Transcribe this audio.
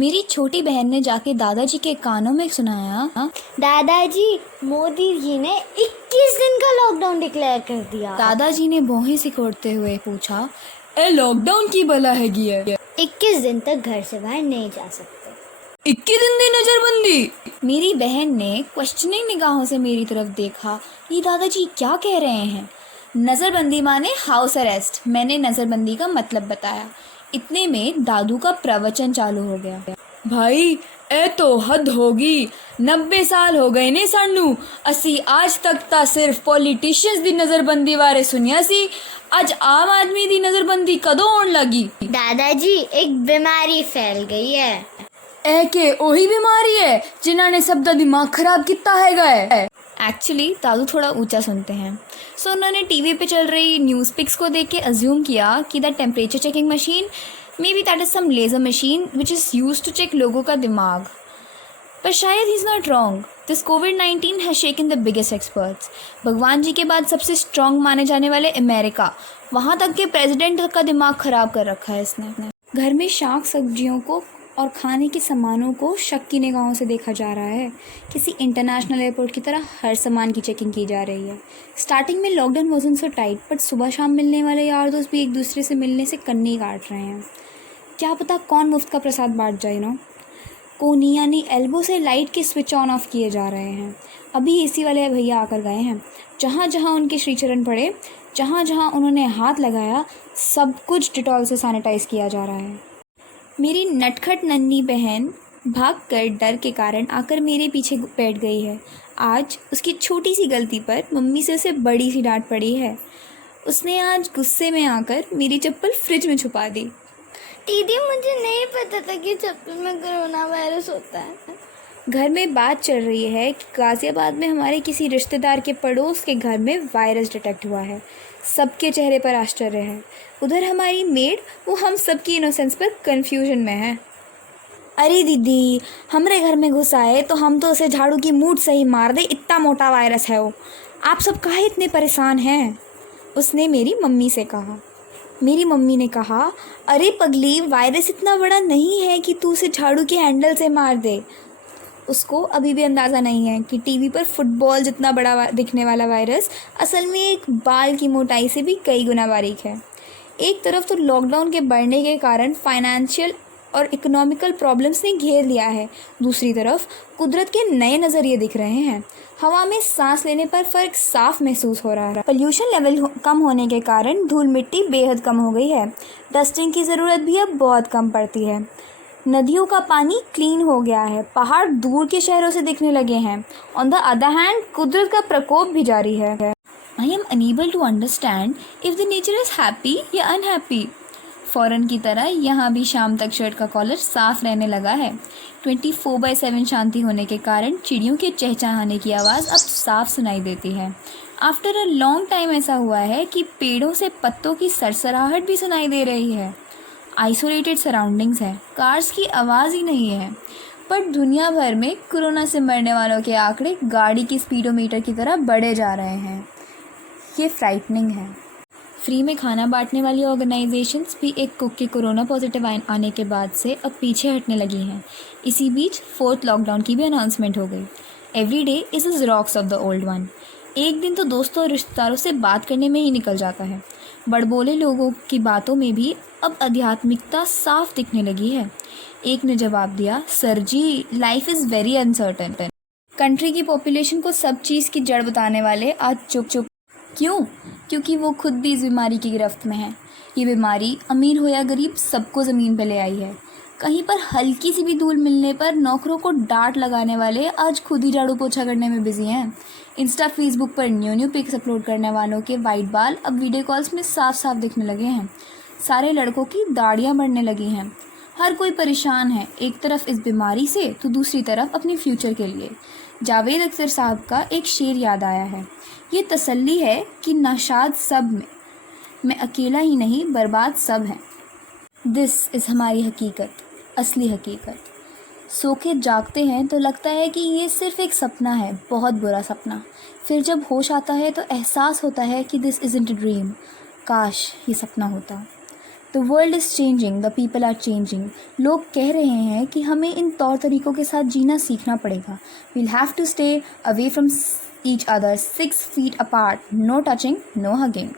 मेरी छोटी बहन ने जाके दादाजी के कानों में सुनाया, दादाजी, मोदी जी ने 21 दिन का लॉकडाउन डिक्लेयर कर दिया। दादाजी ने भौहें सिकोड़ते हुए पूछा, ए लॉकडाउन की भला हैगी है? 21 दिन तक घर से बाहर नहीं जा सकते। 21 दिन की नजरबंदी? मेरी बहन ने क्वेश्चनिंग निगाहों से मेरी तरफ देखा। ये दादाजी क्या कह रहे हैं? नजरबंदी माने हाउस अरेस्ट। मैंने नजरबंदी का मतलब बताया। इतने में दादू का प्रवचन चालू हो गया। भाई ए तो हद होगी, 90 साल हो गए ने सानू, असी आज तक ता सिर्फ पॉलिटिशियंस दी नजरबंदी बारे सुनिया सी, आज आम आदमी दी नजरबंदी कदों होने लगी? दादाजी, एक बीमारी फैल गई है। ए के ओही बीमारी है जिन्होंने सब दा दिमाग खराब किया है। एक्चुअली दादू थोड़ा ऊंचा सुनते हैं, सो उन्होंने टीवी पे चल रही न्यूज़ पिक्स को देख के अज्यूम किया कि the temperature checking machine, may be that is some laser machine which is use to check लोगों का दिमाग। पर शायद he is not wrong. This कोविड-19 has shaken the biggest experts. भगवान जी के बाद सबसे स्ट्रॉन्ग माने जाने वाले अमेरिका, वहाँ तक के प्रेसिडेंट का दिमाग ख़राब कर रखा है इसने। घर में शाक सब्जियों को और खाने के सामानों को शक की निगाहों से देखा जा रहा है। किसी इंटरनेशनल एयरपोर्ट की तरह हर सामान की चेकिंग की जा रही है। स्टार्टिंग में lockdown wasn't so tight, but सुबह शाम मिलने वाले यार दोस्त भी एक दूसरे से मिलने से कन्नी काट रहे हैं। क्या पता कौन मुफ्त का प्रसाद बांट जाए ना। कोनी यानी एल्बो से लाइट के स्विच ऑन ऑफ किए जा रहे हैं। अभी एसी वाले भैया आकर गए हैं। जहाँ जहाँ उनके श्रीचरण पड़े, जहाँ जहाँ उन्होंने हाथ लगाया, सब कुछ डिटॉल से सैनिटाइज किया जा रहा है। मेरी नटखट नन्ही बहन भागकर डर के कारण आकर मेरे पीछे बैठ गई है। आज उसकी छोटी सी गलती पर मम्मी से उसे बड़ी सी डांट पड़ी है। उसने आज गुस्से में आकर मेरी चप्पल फ्रिज में छुपा दी। दीदी, मुझे नहीं पता था कि चप्पल में कोरोना वायरस होता है। घर में बात चल रही है कि गाज़ियाबाद में हमारे किसी रिश्तेदार के पड़ोस के घर में वायरस डिटेक्ट हुआ है। सबके चेहरे पर आश्चर्य है। उधर हमारी मेड, वो हम सबकी इनोसेंस पर कंफ्यूजन में है। अरे दीदी, हमारे घर में घुस आए तो हम तो उसे झाड़ू की मूठ से ही मार दे, इतना मोटा वायरस है वो। आप सब काहे इतने परेशान हैं? उसने मेरी मम्मी से कहा। मेरी मम्मी ने कहा, अरे पगली, वायरस इतना बड़ा नहीं है कि तू उसे झाड़ू के हैंडल से मार दे। उसको अभी भी अंदाज़ा नहीं है कि टीवी पर फुटबॉल जितना बड़ा दिखने वाला वायरस असल में एक बाल की मोटाई से भी कई गुना बारीक है। एक तरफ तो लॉकडाउन के बढ़ने के कारण फाइनेंशियल और इकोनॉमिकल प्रॉब्लम्स ने घेर लिया है, दूसरी तरफ कुदरत के नए नज़रिए दिख रहे हैं। हवा में सांस लेने पर फ़र्क साफ महसूस हो रहा है। पोल्यूशन लेवल कम होने के कारण धूल मिट्टी बेहद कम हो गई है। डस्टिंग की ज़रूरत भी अब बहुत कम पड़ती है। नदियों का पानी क्लीन हो गया है। पहाड़ दूर के शहरों से दिखने लगे हैं। ऑन द अदर हैंड, कुदरत का प्रकोप भी जारी है। I am unable to understand if the nature is happy या अनहैप्पी। फ़ौरन की तरह यहाँ भी शाम तक शर्ट का कॉलर साफ रहने लगा है। 24/7 शांति होने के कारण चिड़ियों के चहचहाने की आवाज़ अब साफ सुनाई देती है। आफ्टर अ लॉन्ग टाइम ऐसा हुआ है कि पेड़ों से पत्तों की सरसराहट भी सुनाई दे रही है। आइसोलेटेड सराउंडिंग्स है, कार्स की आवाज़ ही नहीं है। पर दुनिया भर में कोरोना से मरने वालों के आंकड़े गाड़ी की स्पीडोमीटर की तरह बढ़े जा रहे हैं। ये फ्राइटनिंग है। फ्री में खाना बांटने वाली ऑर्गेनाइजेशंस भी एक कुक के कोरोना पॉजिटिव आने के बाद से अब पीछे हटने लगी हैं। इसी बीच 4th लॉकडाउन की भी अनाउंसमेंट हो गई। Every day is is rocks of the old one. एक दिन तो दोस्तों और रिश्तेदारों से बात करने में ही निकल जाता है। बड़बोले लोगों की बातों में भी अब आध्यात्मिकता साफ दिखने लगी है। एक ने जवाब दिया, sir ji, life is very uncertain. Country की पॉपुलेशन को सब चीज़ की जड़ बताने वाले आज चुप चुप क्यों? क्योंकि वो खुद भी इस बीमारी की गिरफ्त में है। ये बीमारी अमीर हो या गरीब सबको ज़मीन पे ले आई है। कहीं पर हल्की सी भी धूल मिलने पर नौकरों को डांट लगाने वाले आज खुद ही झाड़ू पोछा करने में बिजी हैं। इंस्टा फेसबुक पर न्यू पिक्स अपलोड करने वालों के वाइट बाल अब वीडियो कॉल्स में साफ साफ दिखने लगे हैं। सारे लड़कों की दाढ़ियाँ बढ़ने लगी हैं। हर कोई परेशान है, एक तरफ इस बीमारी से तो दूसरी तरफ अपने फ्यूचर के लिए। जावेद अख्तर साहब का एक शेर याद आया है, ये तसल्ली है कि नाशाद सब में मैं अकेला ही नहीं, बर्बाद सब हैं। दिस इज़ हमारी हकीकत, असली हकीकत। सो के जागते हैं तो लगता है कि ये सिर्फ एक सपना है, बहुत बुरा सपना। फिर जब होश आता है तो एहसास होता है कि दिस इज़न्ट अ ड्रीम, काश ये सपना होता। The world is changing, the people are changing. लोग कह रहे हैं कि हमें इन तौर तरीक़ों के साथ जीना सीखना पड़ेगा। We'll have to stay away from each other 6 feet apart, no touching, no hugging।